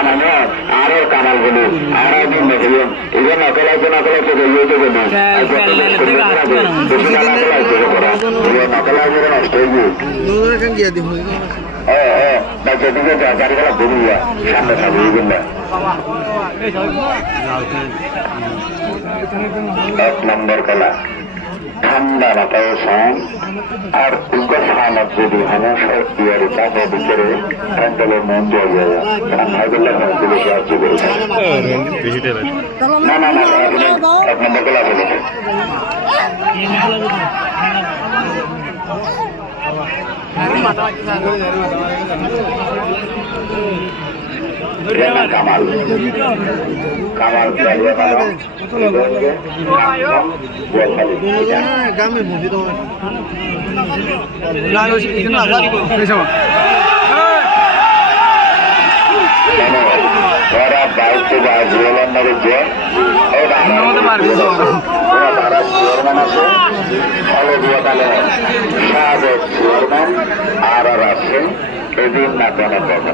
জানানো আরো কামাল বলি আর একদিন দেখলাম এবার নকলাইতে নকলাইতে ইয়েতে বলি নকলাইতে নষ্ট হয়ে গিয়ে যেদিকে গাড়িগুলো ঘুরিয়া সামনে সামনে না এক নম্বর খেলা ঠান্ডা মাথায় সান আর উল্টো সানত যদি মানুষ ইয়ারে চাপা ভিতরে প্যান্ডেলের মন দেওয়া যায় ঠান্ডা গেলে মন্দিরে সাহায্য করেছে না না না এক নম্বর খেলা বলেছে কামাল কামাল গ্রামের মসজিদ ওরা বাইকে বা জিওলান্ডারের যে তারা চেয়ারম্যান আছে অলবিয়াতালে সাবেক চেয়ারম্যান আর আছে এদিন না কোনো কথা